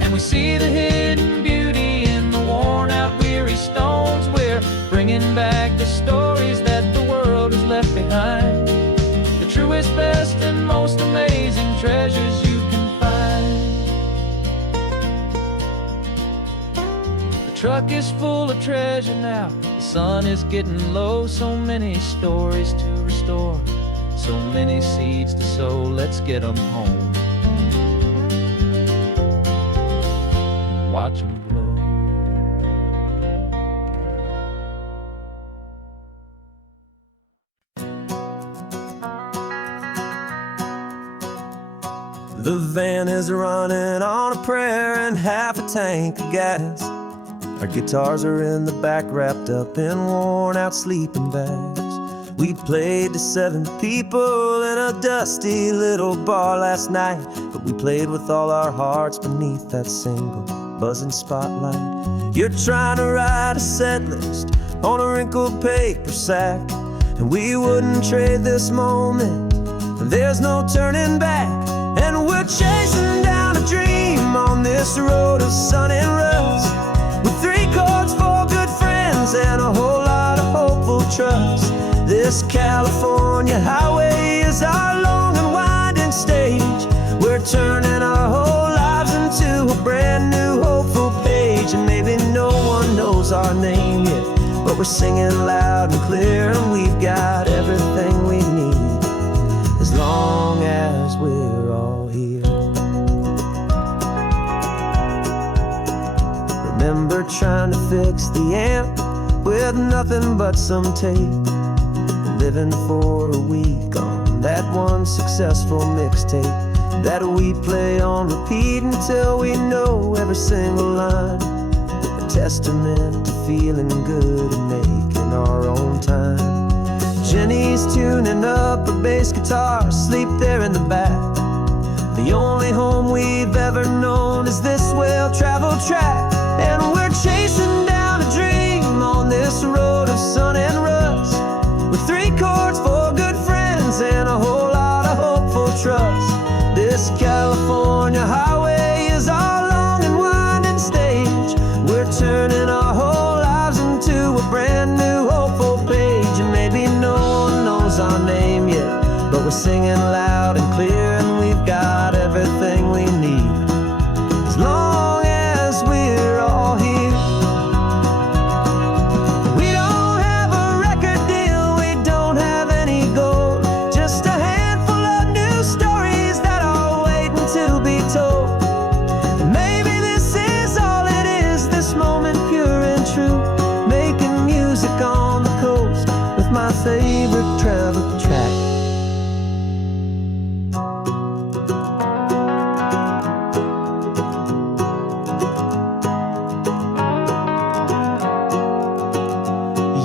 and we see the hidden beauty in the worn out weary stones. We're bringing back the stories that the world has left behind, the truest, best, and most amazing treasures you can find. The truck is full of treasure now, the sun is getting low. So many stories to restore, so many seeds to sow. Let's get them home, watch them blow. The van is running on a prayer and half a tank of gas. Our guitars are in the back, wrapped up in worn-out sleeping bags. We played to 7 people in a dusty little bar last night, but we played with all our hearts beneath that single buzzing spotlight. You're trying to write a set list on a wrinkled paper sack, and we wouldn't trade this moment. There's no turning back, and we're chasing down a dream on this road of sun and rust. This California highway is our long and winding stage. We're turning our whole lives into a brand new hopeful page. And maybe no one knows our name yet, but we're singing loud and clear, and we've got everything we need as long as we're all here. Remember trying to fix the amp with nothing but some tape, living for a week on that one successful mixtape that we play on repeat until we know every single line. A testament to feeling good and making our own time. Jenny's tuning up her bass guitar, asleep there in the back. The only home we've ever known is this well-traveled track. And we're chasing down a dream on this road of sun and rust, with 3 chords, 4 good friends, and a whole lot of hopeful trust. This California highway is our long and winding stage. We're turning our whole lives into a brand new hopeful page. And maybe no one knows our name yet, but we're singing loud and clear, and we've got everything we need as long as we're all here. We don't have a record deal, we don't have any gold, just a handful of new stories that are waiting to be told. And maybe this is all it is, this moment pure and true, making music on the coast with my favorite travel track.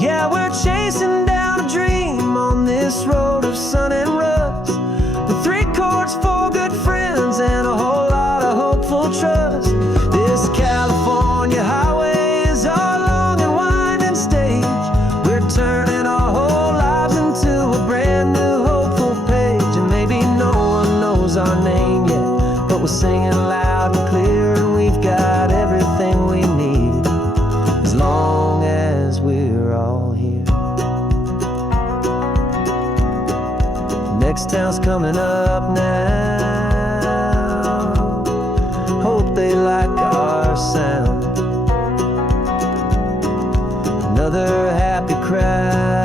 Yeah, we're chasing down a dream on this road of sun and rust, with 3 chords, 4 good friends, and a whole lot of hopeful trust. This California highway is our long and winding stage. We're turning our whole lives into a brand new hopeful page. And maybe no one knows our name yet, but we're singing loud and clear, and we've got everything we need as long as we're all here. Next town's coming up now, hope they like our sound. Another happy crowd